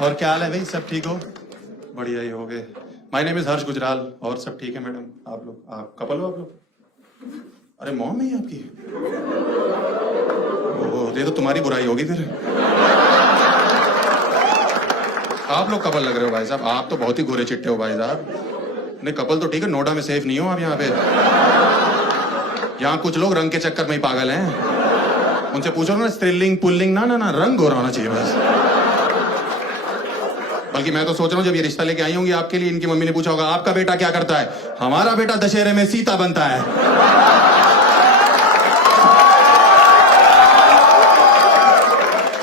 और क्या हाल है भाई, सब ठीक हो? बढ़िया ही हो गए। माय नेम इज हर्ष गुजराल। और सब ठीक है मैडम? आप लोग आप कपल हो आप लोग? अरे मॉम है ये आपकी? ओह, ये तो तुम्हारी बुराई होगी फिर। आप लोग कपल लग रहे हो भाई साहब। आप तो बहुत ही गोरे चिट्टे हो भाई साहब। नहीं कपल तो ठीक है, नोएडा में सेफ नहीं हो आप यहाँ पे। यहाँ कुछ लोग रंग के चक्कर में ही पागल हैं। उनसे पूछो ना स्त्रीलिंग पुल्लिंग, ना ना ना, रंग गोरा होना चाहिए बस। बल्कि मैं तो सोच रहा हूँ जब ये रिश्ता लेके आई होंगी आपके लिए, इनकी मम्मी ने पूछा होगा आपका बेटा क्या करता है? हमारा बेटा दशहरे में सीता बनता है।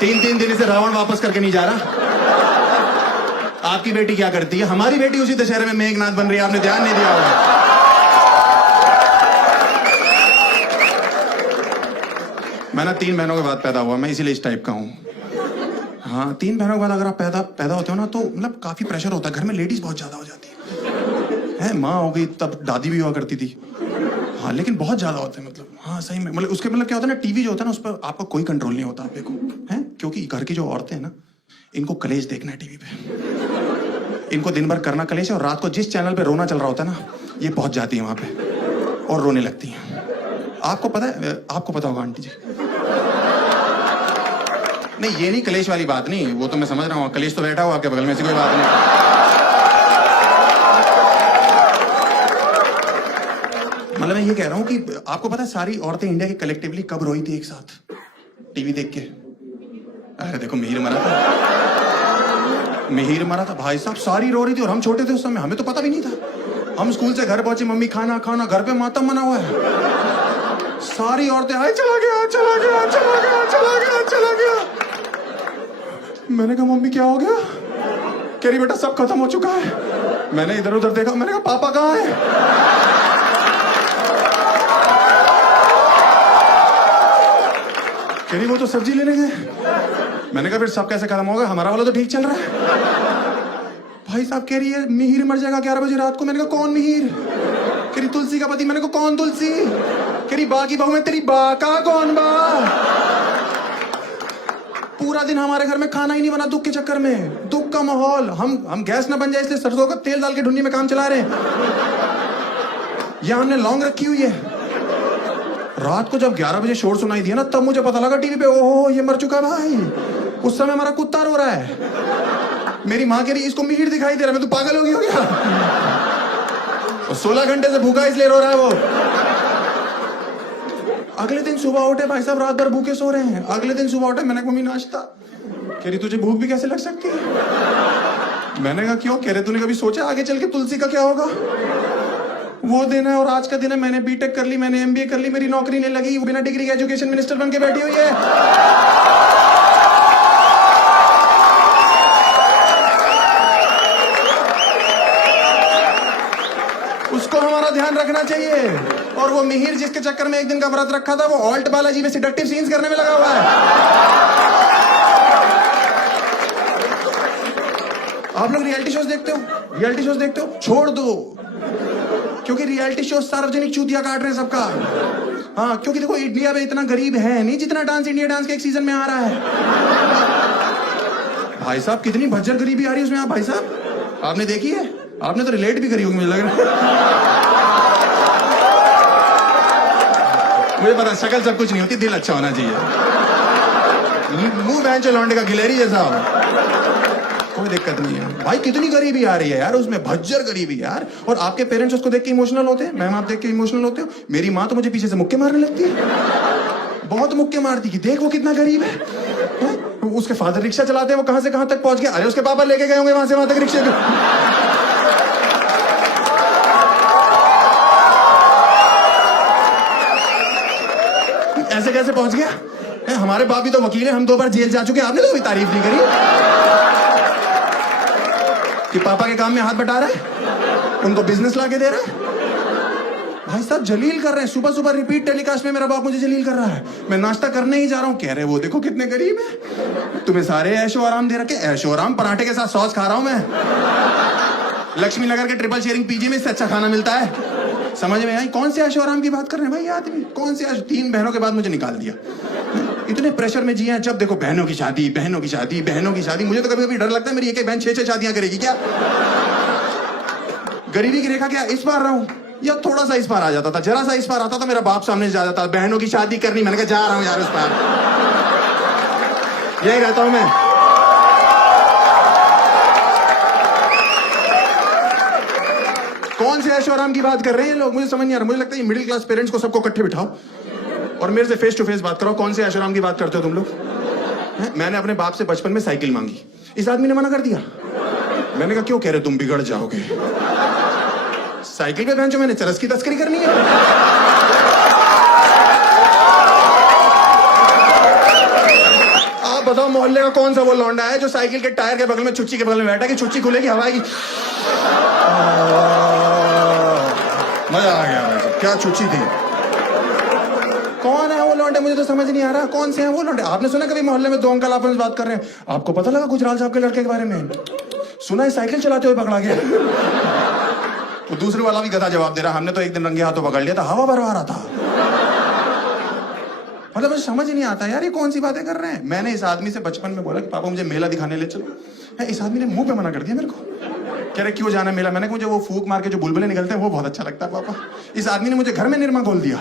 3-3 दिन से रावण वापस करके नहीं जा रहा। आपकी बेटी क्या करती है? हमारी बेटी उसी दशहरे में मेघनाथ बन रही है। आपने ध्यान नहीं दिया होगा। मैं ना 3 बहनों के बाद पैदा हुआ, मैं इसीलिए इस टाइप का हूँ। हाँ, 3 बहनों के बाद अगर आप पैदा होते हो ना, तो मतलब काफी प्रेशर होता है घर में। लेडीज बहुत ज्यादा हो जाती है। माँ हो गई तब दादी भी हुआ करती थी। हाँ लेकिन बहुत ज्यादा होते हैं मतलब। हाँ सही में, मतलब उसके मतलब क्या होता है ना, टीवी जो होता है ना उस पर आपका कोई कंट्रोल नहीं होता। आप देखो है, क्योंकि घर की जो औरतें हैं ना, इनको कलेश देखना है टीवी पे। इनको दिन भर करना कलेश है, और रात को जिस चैनल पे रोना चल रहा होता है ना, ये पहुंच जाती है वहां पे और रोने लगती हैं। आपको पता है, आपको पता होगा आंटी जी। नहीं ये नहीं, कलेश वाली बात नहीं, वो तो मैं समझ रहा हूँ। कलेश तो बैठा हुआ आपके बगल में, ऐसी कोई बात नहीं। मतलब मैं ये कह रहा हूँ कि आपको पता है सारी औरतें इंडिया की कलेक्टिवली कब रोई थी एक साथ टीवी देख के? अरे देखो मिहिर मरा था, मिहिर मरा था भाई साहब, सारी रो रही थी और हम छोटे थे उस समय, हमें तो पता भी नहीं था। हम स्कूल से घर पहुंचे, मम्मी खाना खाना, घर पे मातम मना हुआ है। सारी औरतें आए, चला गया चला गया चला गया चला गया चला गया। मैंने कहा मम्मी क्या हो गया? कह रही बेटा सब खत्म हो चुका है। मैंने इधर उधर देखा, मैंने कहा पापा कहाँ है? कह रही वो तो सब्जी लेने गए। मैंने कहा फिर सब कैसे खत्म होगा, हमारा वाला तो ठीक चल रहा है। भाई साहब कह रही है मिहिर मर जाएगा 11 बजे रात को। मैंने कहा कौन मिहिर? कह रही तुलसी का पति। मैंने कहा कौन तुलसी? कह रही बा की बहू में तेरी बा का कौन बा? पूरा दिन हमारे घर में खाना ही नहीं बना दुख के चक्कर में। दुख का माहौल। हम गैस ना बन जाए इसलिए सरसों का तेल डाल के ढूंढनी में काम चला रहे हैं। यहां हमने लौंग रखी हुई है। रात को जब 11 बजे शोर सुनाई दिया ना, तब मुझे पता लगा टीवी पे, ओहो ये मर चुका भाई। उस समय हमारा कुत्ता रो रहा है। मेरी माँ कह रही इसको मिहिर दिखाई दे रहा है। मैं तो पागल हो गई हो क्या? और 16 घंटे से भूखा इसलिए रो रहा है वो। अगले दिन सुबह उठे भाई साहब, रात भर भूखे सो रहे हैं। अगले दिन सुबह उठे, मैंने कहा मम्मी नाश्ता। कह रही तुझे भूख भी कैसे लग सकती है? मैंने कहा क्यों? कह रहे तूने कभी सोचा आगे चल के तुलसी का क्या होगा? वो दिन है और आज का दिन है। मैंने बीटेक कर ली, मैंने एमबीए कर ली, मेरी नौकरी नहीं लगी, बिना डिग्री के एजुकेशन मिनिस्टर बन के बैठी हुई है। उसको हमारा ध्यान रखना चाहिए। और वो मिहिर जिसके चक्कर में एक दिन का व्रत रखा था, वो ऑल्ट बालाजी में सेडक्टिव सीन्स करने में लगा हुआ है। आप लोग रियलिटी शोज देखते हो? रियलिटी शोज देखते हो? छोड़ दो, क्योंकि रियलिटी शो सार्वजनिक चूतिया काट रहे हैं सबका। हाँ क्योंकि देखो इंडिया में इतना गरीब है नहीं जितना डांस इंडिया डांस के एक सीजन में आ रहा है। भाई साहब कितनी भज्जर गरीबी आ रही है उसमें। आप भाई साहब आपने देखी है? आपने तो रिलेट भी करी होगी मुझे लग रहा है। मुझे पता शक्ल सब कुछ नहीं होती, दिल अच्छा होना चाहिए। मुंह बैंच लौंडे का गिलेरी जैसा हो, कोई दिक्कत नहीं है भाई। कितनी गरीबी आ रही है यार उसमें, भज्जर गरीबी यार। और आपके पेरेंट्स उसको देख के इमोशनल होते हैं। मैम आप देख के इमोशनल होते हो? मेरी माँ तो मुझे पीछे से मुक्के मारने लगती है, बहुत मुक्के मारती कि देख वो कितना गरीब है। उसके फादर रिक्शा चलाते हैं, वो कहां से कहां तक पहुंच गए। अरे उसके पापा लेके गए होंगे वहां से वहां तक रिक्शे पे। ऐसे कैसे पहुंच गया? हमारे बाप भी तो वकील है, हम 2 बार जेल जा चुके हैं। आपने तो कभी तारीफ नहीं करी कि पापा के काम में हाथ बटा रहा है, उनको बिजनेस लाके दे रहा है। भाई साहब जलील कर रहे हैं। सुबह सुबह रिपीट टेलीकास्ट में मेरा बाप मुझे जलील कर रहा है। मैं नाश्ता करने ही जा रहा हूँ, कह रहे वो देखो कितने गरीब है, तुम्हें सारे ऐशो आराम दे रखे। ऐशो आराम पराठे के साथ सॉस खा रहा हूं मैं। लक्ष्मी नगर के ट्रिपल शेयरिंग पीजी में इससे अच्छा खाना मिलता है। समझ में आई? कौन से ऐशो आराम की बात कर रहे हैं भाई आदमी? कौन से 3 बहनों के बाद मुझे निकाल दिया। इतने प्रेशर में जिए हैं, जब देखो बहनों की शादी, बहनों की शादी, बहनों की शादी। मुझे तो कभी कभी डर लगता है मेरी एक एक बहन 6-6 शादियां करेगी क्या। गरीबी की रेखा क्या इस बार रहा हूं, या थोड़ा सा इस बार आ जाता था, जरा सा इस बार आता था, मेरा बाप सामने से जा जाता, बहनों की शादी करनी। मैंने कहा जा रहा हूं यार उस पार, यही रहता हूं मैं। कौन से ऐशो आराम की बात कर रहे हैं लोग, मुझे समझ नहीं आ रहा। मुझे लगता है मिडिल क्लास पेरेंट्स को सबको इकट्ठे बिठाओ और मेरे से फेस टू फेस बात कराओ, कौन से ऐशो आराम की बात करते हो तुम लोग। मैंने अपने बाप से बचपन में साइकिल मांगी, इस आदमी ने मना कर दिया। मैंने कहा क्यों, कह रहे तुम बिगड़ जाओगे। साइकिल पे बहन जो मैंने चरस की तस्करी करनी है। आप बताओ मोहल्ले का कौन सा वो लौंडा है जो साइकिल के टायर के बगल में, छुच्ची के बगल में बैठा कि छुच्ची खुलेगी, हवा आएगी। मजा आ गया भाई, क्या छुच्ची थी। कौन है वो लौंडे, मुझे तो समझ नहीं आ रहा कौन से हैं वो लौंडे। आपने सुना कभी मोहल्ले में दो अंकल आपस में बात कर रहे हैं, आपको पता लगा गुजराल साहब के लड़के के बारे में? सुना है साइकिल चलाते हुए पकड़ा गया। तो दूसरे वाला भी गधा जवाब दे रहा, हमने तो एक दिन रंगे हाथों पकड़ लिया था, हवा भरवा रहा था। मतलब मुझे समझ नहीं आता यार ये कौन सी बातें कर रहे हैं। मैंने इस आदमी से बचपन में बोला कि पापा मुझे मेला दिखाने ले चलो, इस आदमी ने मुंह पे मना कर दिया मेरे को। कह रहे क्यों जाना मेला। मैंने कहा मुझे वो फूक मार के जो बुलबुले निकलते हैं वो बहुत अच्छा लगता है पापा। इस आदमी ने मुझे घर में निरमा खोल दिया।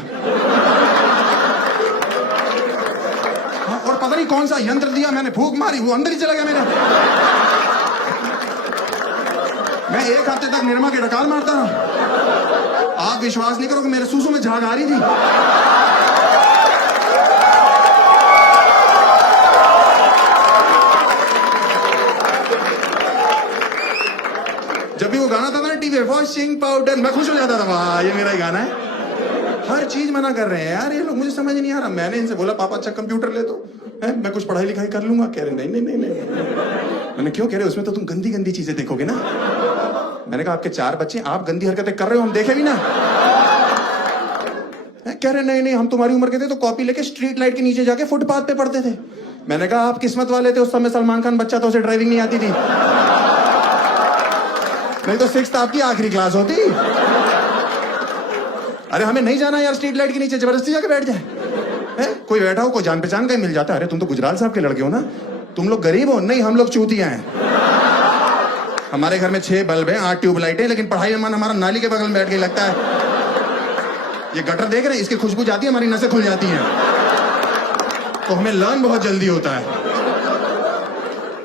और पता नहीं कौन सा यंत्र दिया, मैंने फूक मारी, वो अंदर ही चला गया मेरा। मैं एक हफ्ते तक निरमा की डकार मारता रहा। आप विश्वास नहीं करोगे मेरे सूसू में झाग आ रही थी। जब भी वो गाना था ना टीवी वॉशिंग पाउडर, मैं खुश हो जाता था, वाह ये मेरा ही गाना है। हर चीज मना कर रहे हैं यार ये लोग, मुझे समझ नहीं आ रहा। मैंने इनसे बोला पापा अच्छा कंप्यूटर ले दो, मैं कुछ पढ़ाई लिखाई कर लूंगा। कह रहे नहीं नहीं नहीं नहीं। मैंने क्यों, कह रहे उसमें तो तुम गंदी गंदी चीजें देखोगे ना। मैंने कहा आपके 4 बच्चे, आप गंदी हरकतें कर रहे हो, हम देखे भी ना। कह रहे नहीं नहीं, हम तुम्हारी उम्र के थे तो कॉपी लेके स्ट्रीट लाइट के नीचे जाके फुटपाथ पे पढ़ते थे। मैंने कहा आप किस्मत वाले थे, उस समय सलमान खान बच्चा था, उसे ड्राइविंग नहीं आती थी, नहीं तो 6th आपकी आखिरी क्लास होती। अरे हमें नहीं जाना यार स्ट्रीट लाइट के नीचे, जबरदस्ती जाके बैठ जाए। कोई बैठा हो, कोई जान पहचान का ही मिल जाता है। अरे तुम तो गुजराल साहब के लड़के हो ना, तुम लोग गरीब हो। नहीं हम लोग चूतिया हैं। हमारे घर में 6 बल्ब हैं, 8 ट्यूबलाइट है, लेकिन पढ़ाई में मन हमारा नाली के बगल में बैठ के लगता है। ये गटर देख रहे हैं, इसकी खुशबू जाती है, हमारी नसें खुल जाती हैं, तो हमें लर्न बहुत जल्दी होता है।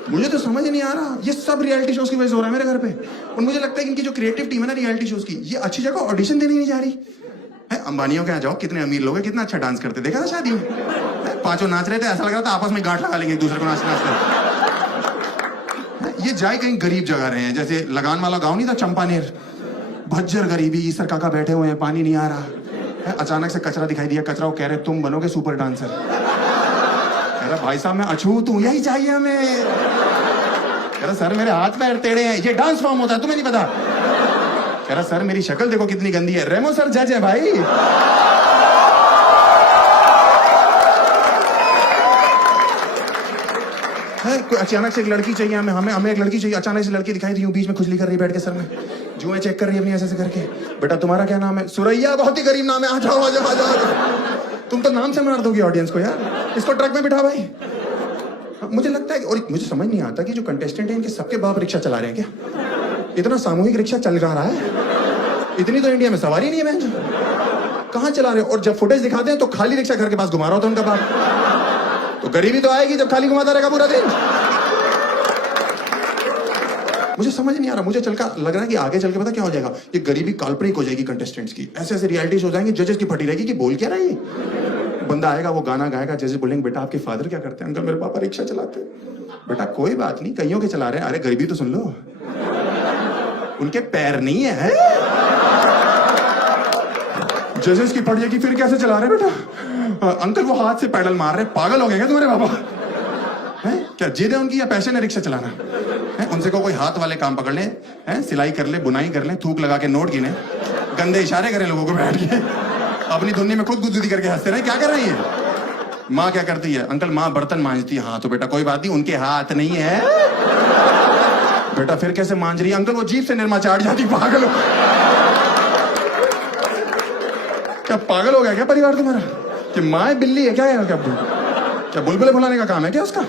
मुझे तो समझ नहीं आ रहा, ये सब रियलिटी शोज की वजह से हो रहा है मेरे घर पे। और मुझे लगता है कि इनकी जो क्रिएटिव टीम है ना रियलिटी शोज की, ये अच्छी जगह ऑडिशन देने नहीं जा रही है। अंबानियों के यहाँ जाओ, कितने अमीर लोग हैं, कितना अच्छा डांस करते, देखा था शादी में, 5 नाच रहे थे, ऐसा लग रहा था आपस में गांठ लगा लेंगे एक दूसरे को नाचते नाचते। ये जाए कहीं गरीब जगह रहे हैं, जैसे लगान वाला गाँव नहीं था चंपानेर, भज्जर गरीबी, ईसर काका बैठे हुए हैं, पानी नहीं आ रहा है। अचानक से कचरा दिखाई दिया, कचरा वो कह रहे तुम बनोगे सुपर डांसर। कह रहा भाई साहब मैं अछूत हूं, यही चाहिए हमें। कह रहा सर मेरे हाथ पैर टेढ़े हैं, ये डांस फॉर्म होता है तुम्हें नहीं पता। कह रहा सर मेरी शक्ल देखो कितनी गंदी है। रेमो सर जज है भाई। अचानक से एक लड़की चाहिए हमें एक लड़की चाहिए। अचानक से लड़की दिखाई दी, बीच में खुजली कर रही बैठ के सर में, जुएं चेक कर रही है अपनी ऐसे करके। बेटा तुम्हारा क्या नाम है? सुरैया, बहुत ही गरीब नाम है। आ जाओ आ जाओ आ जाओ। तुम तो नाम से मार दोगी ऑडियंस को यार। इसको ट्रक में बिठा भाई। मुझे लगता है और मुझे समझ नहीं आता कि जो कंटेस्टेंट है इनके सबके बाप रिक्शा चला रहे हैं क्या? इतना सामूहिक रिक्शा चल रहा है, इतनी तो इंडिया में सवारी नहीं है बहन। कहाँ चला रहे हैं? और जब फुटेज दिखाते हैं तो खाली रिक्शा घर के पास घुमा रहा होता है उनका बाप। तो गरीबी तो आएगी जब खाली घुमाता रहेगा पूरा दिन। मुझे समझ नहीं आ रहा। मुझे लग रहा है कि आगे चल के पता क्या हो जाएगा, ये गरीबी काल्पनिक हो जाएगी कंटेस्टेंट्स की। ऐसे ऐसे रियलिटी शो हो जाएंगे, जजेस की फटी रहेगी कि बोल क्या रहा है ये। बंदा आएगा, वो गाना गाएगा, जजेस बोलेंगे बेटा आपके फादर क्या करते हैं? अंकल मेरे पापा रिक्शा चलाते हैं। बेटा कोई बात नहीं, कईयों के चला रहे हैं। अरे गरीबी तो सुन लो, उनके पैर नहीं है। जजेस की फट जाएगी, फिर कैसे चला रहे हैं बेटा? अंकल वो हाथ से पैडल मार रहे, पागल हो गए क्या तुम्हारे पापा? हैं क्या जिद है उनकी या पैशन है रिक्शा चलाना? है उनसे को कोई हाथ वाले काम पकड़ ले, हैं सिलाई कर ले, बुनाई कर ले, थूक लगा के नोट गिने, गंदे इशारे करे लोगों को बैठ के, अपनी धुन्नी में खुद गुदगुदी करके हंसते रहे। क्या कर रही है? माँ क्या करती है? अंकल माँ बर्तन मांजती है। हाँ तो बेटा कोई बात नहीं, उनके हाथ नहीं है। बेटा फिर कैसे मांज रही है? अंकल वो जीभ से निरमा चाट जाती। पागल हो क्या? पागल हो गया क्या परिवार तुम्हारा? कि माँ बिल्ली है क्या? क्या बुलबुले फुलाने का काम है क्या उसका?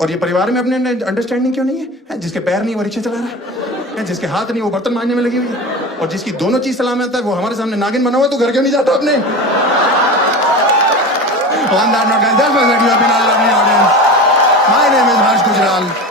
और ये परिवार में अपने अंडरस्टैंडिंग क्यों नहीं है? जिसके पैर नहीं वो रिक्शा चला रहा है, जिसके हाथ नहीं वो बर्तन मांजने में लगी हुई है, और जिसकी दोनों चीज सलामत है वो हमारे सामने नागिन बना हुआ है। तो घर क्यों नहीं जाता अपने? On that note, guys, that was it. You have been all lovely audience. My name is Harsh Gujral.